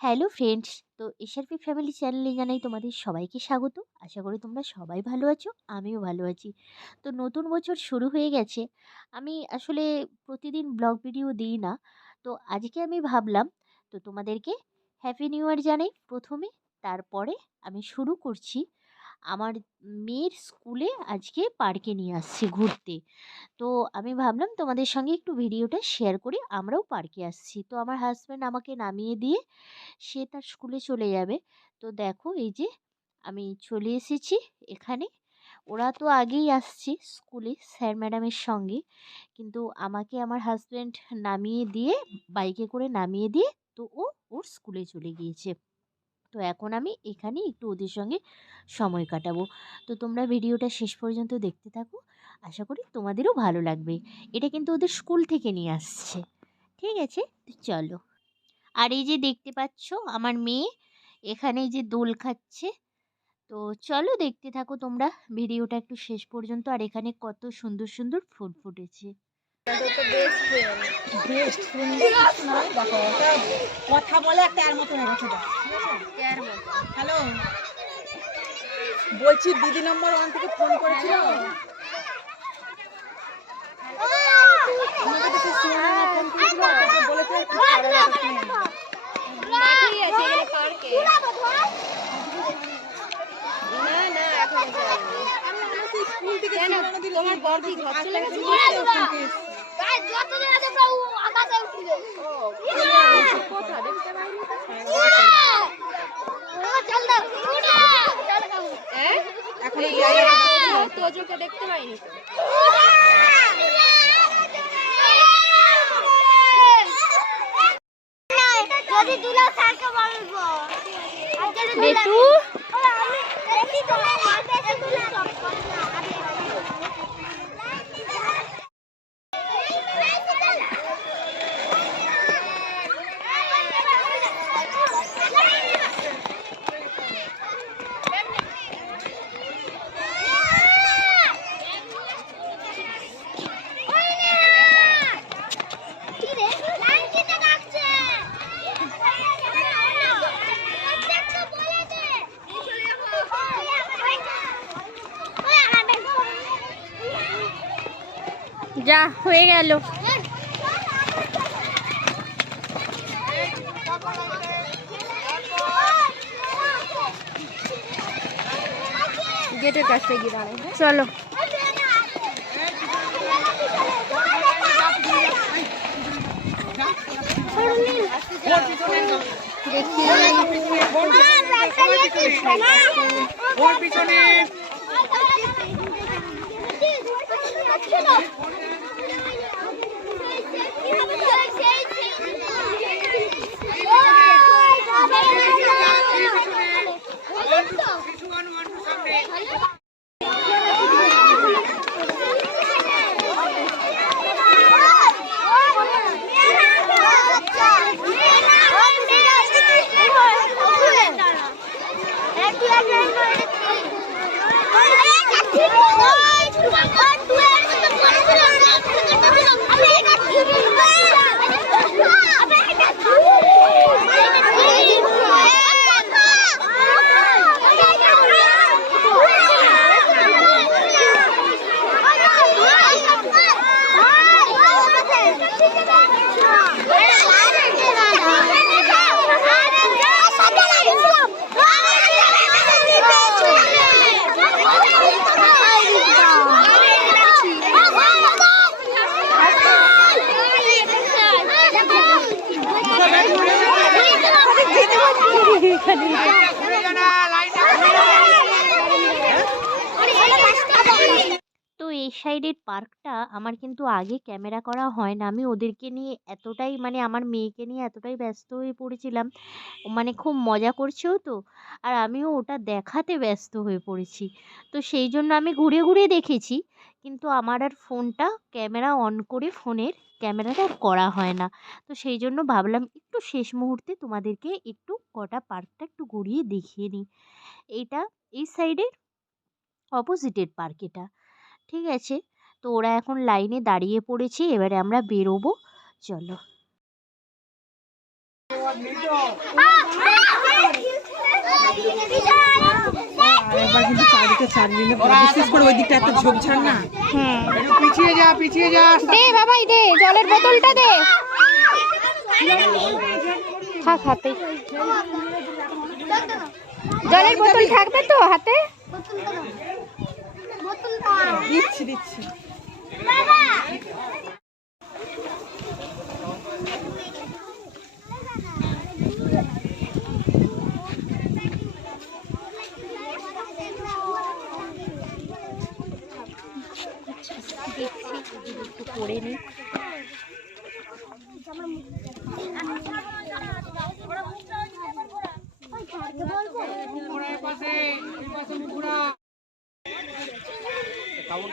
Hello friends, তো SRP family চ্যানেলে জানাই তোমাদের সবাইকে স্বাগত। আশা করি তোমরা সবাই ভালো আছো, আমিও ভালো আছি। তো নতুন বছর শুরু হয়ে গেছে। আমি আসলে প্রতিদিন ব্লগ ভিডিও দিই না। তো আজকে আমি ভাবলাম, তো তোমাদেরকে হ্যাপি নিউ ইয়ার জানাই প্রথমে, তারপরে আমি শুরু করছি। আমার মেয়ের স্কুলে আজকে পার্কে নিয়ে আসছে ঘুরতে। তো আমি ভাবলাম তোমাদের সঙ্গে একটু ভিডিওটা শেয়ার করি, আমরাও পার্কে আসছি। তো আমার হাজব্যান্ড আমাকে নামিয়ে দিয়ে সে তার স্কুলে চলে যাবে। তো দেখো এই যে আমি চলে এসেছি এখানে। ওরা তো আগেই আসছে স্কুলে স্যার ম্যাডামের সঙ্গে। কিন্তু আমাকে আমার হাজব্যান্ড নামিয়ে দিয়ে বাইকে করে নামিয়ে দিয়ে তো ও ওর স্কুলে চলে গিয়েছে। তো এখন আমি এখানেই একটু ওদের সঙ্গে সময় কাটাবো। তো তোমরা ভিডিওটা শেষ পর্যন্ত দেখতে থাকো। আশা করি তোমাদেরও ভালো লাগবে। এটা কিন্তু ওদের স্কুল থেকে নিয়ে আসছে। ঠিক আছে? চলো। আর এই যে দেখতে পাচ্ছ আমার মেয়ে এখানে যে দোল খাচ্ছে। তো চলো দেখতে থাকো তোমরা। ভিডিওটা একটু শেষ পর্যন্ত। আর এখানে কত সুন্দর সুন্দর ফুল ফুটেছে। বেস্ট ফ্রেন্ড দেখো কথা বলে একটা এর গেছে হ্যালো বলছি দিদি নম্বর ওয়ান থেকে ফোন করেছিল? তোমার বর কি ঘর চলে গেছে? তোজোকে দেখতে পাইনি যদি দুলা স্যারকে বলব বেটু আমি বেশি দুলা বেশি দুলা কি রে? লাইন দিতে ডাকছে। প্রত্যেকটা বলে দে। ওই আমাদের যা হয়ে গেল। গেটের কাছে গিয়ে দাঁড়াই হ্যাঁ? চলো। পিছনে। তো এই সাইডের পার্কটা আমার কিন্তু আগে ক্যামেরা করা হয় না। আমি ওদেরকে নিয়ে এতটাই মানে আমার মেয়েকে নিয়ে এতটাই ব্যস্ত হয়ে পড়েছিলাম। মানে খুব মজা করছেও তো। আর আমিও ওটা দেখাতে ব্যস্ত হয়ে পড়েছি। তো সেই জন্য আমি ঘুরে ঘুরে দেখেছি। কিন্তু আমার আর ফোনটা ক্যামেরা অন করে ফোনের ক্যামেরাটা করা হয় না। তো সেই জন্য ভাবলাম একটু শেষ মুহূর্তে তোমাদেরকে একটু কটা পার্কটা একটু ঘুরিয়ে দেখিয়ে নিই। এইটা এই সাইডের অপোজিটের পার্ক এটা। ঠিক আছে? তো ওরা এখন লাইনে দাঁড়িয়ে পড়েছে এবারে আমরা বেরোবো। চলো। আর একবার কিন্তু চারিদিকে চারিদিকে বিশেষ করে ওই দিকটা এত ঝোপঝাড় না? পিছিয়ে যা পিছিয়ে যা। দে বাবাই দে জলের বোতলটা দে। থাক হাতে। জলের বোতল থাকবে তো হাতে? দিচ্ছি দিচ্ছি। পড়ে নি কাউন্টটা করুন না প্রদীপ বাবু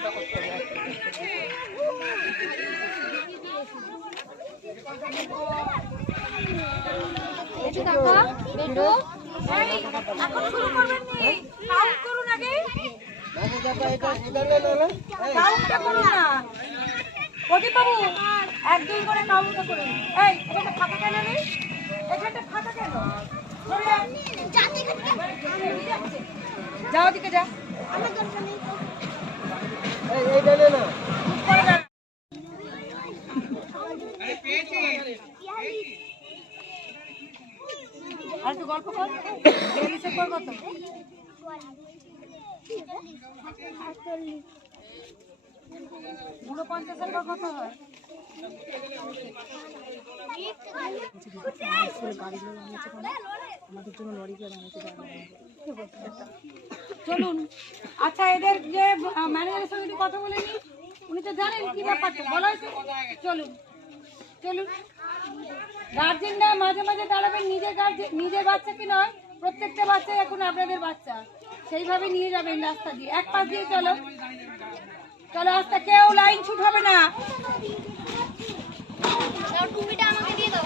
এক দুই করে কাউন্টটা করুন। এই এখানটা ফাঁকা কেন রে? এখানটা ফাঁকা কেন? সরে যা। যা। ওদিকে যা। আর গল্প কর। চলুন। আচ্ছা এদের যে ম্যানেজারের সঙ্গে কথা বলে নিই উনি তো জানেন কি ব্যাপারটা। বলা হয়েছে চলুন। চলুন। গার্জেনরা মাঝে মাঝে দাঁড়াবেন নিজের গার্জেন নিজের বাচ্চাকে নয় প্রত্যেকটা বাচ্চা এখন আপনাদের বাচ্চা। সেইভাবে নিয়ে যাবেন রাস্তা দিয়ে। এক পাশ দিয়ে চলো। চলো রাস্তা কেউ লাইন ছুট হবে না। টুপিটা আমাকে দিয়ে দাও।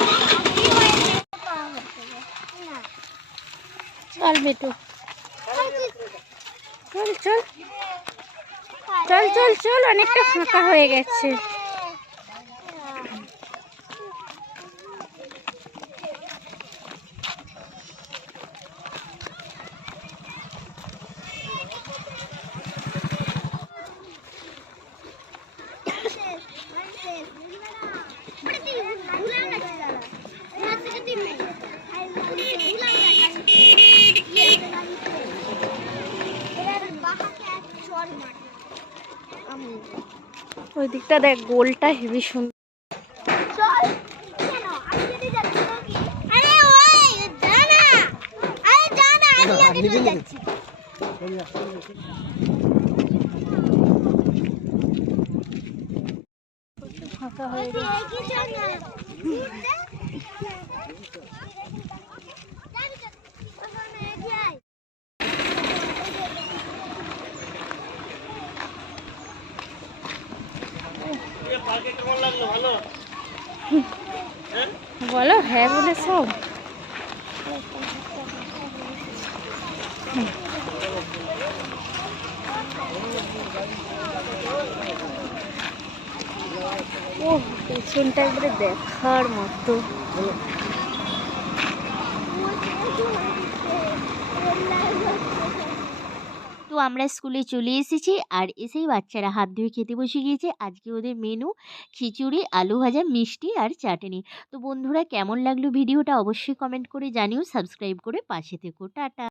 চল বেটু। চল চল। চল চল চল অনেকটা ফাঁকা হয়ে গেছে। ওই দিকটা দেখ গোলটা হেভি সুন্দর। ফাঁকা হয়ে আমি যদি যাচ্ছি তো কি আরে ওই জানা আরে জানা আমি আগে চলে যাচ্ছি ফাঁকা হয়ে গেছে কি জানা বলো বলে সব। ও পেছনটা একবারে দেখার মতো তো আমরা স্কুলে চলে এসেছি। আর এসেই বাচ্চারা হাত ধুয়ে খেতে বসে গিয়েছে। আজকে ওদের মেনু খিচুড়ি, আলু ভাজা, মিষ্টি আর চাটনি। তো বন্ধুরা, কেমন লাগল ভিডিওটা অবশ্যই কমেন্ট করে জানিও। সাবস্ক্রাইব করে পাশে থেকো। টাটা।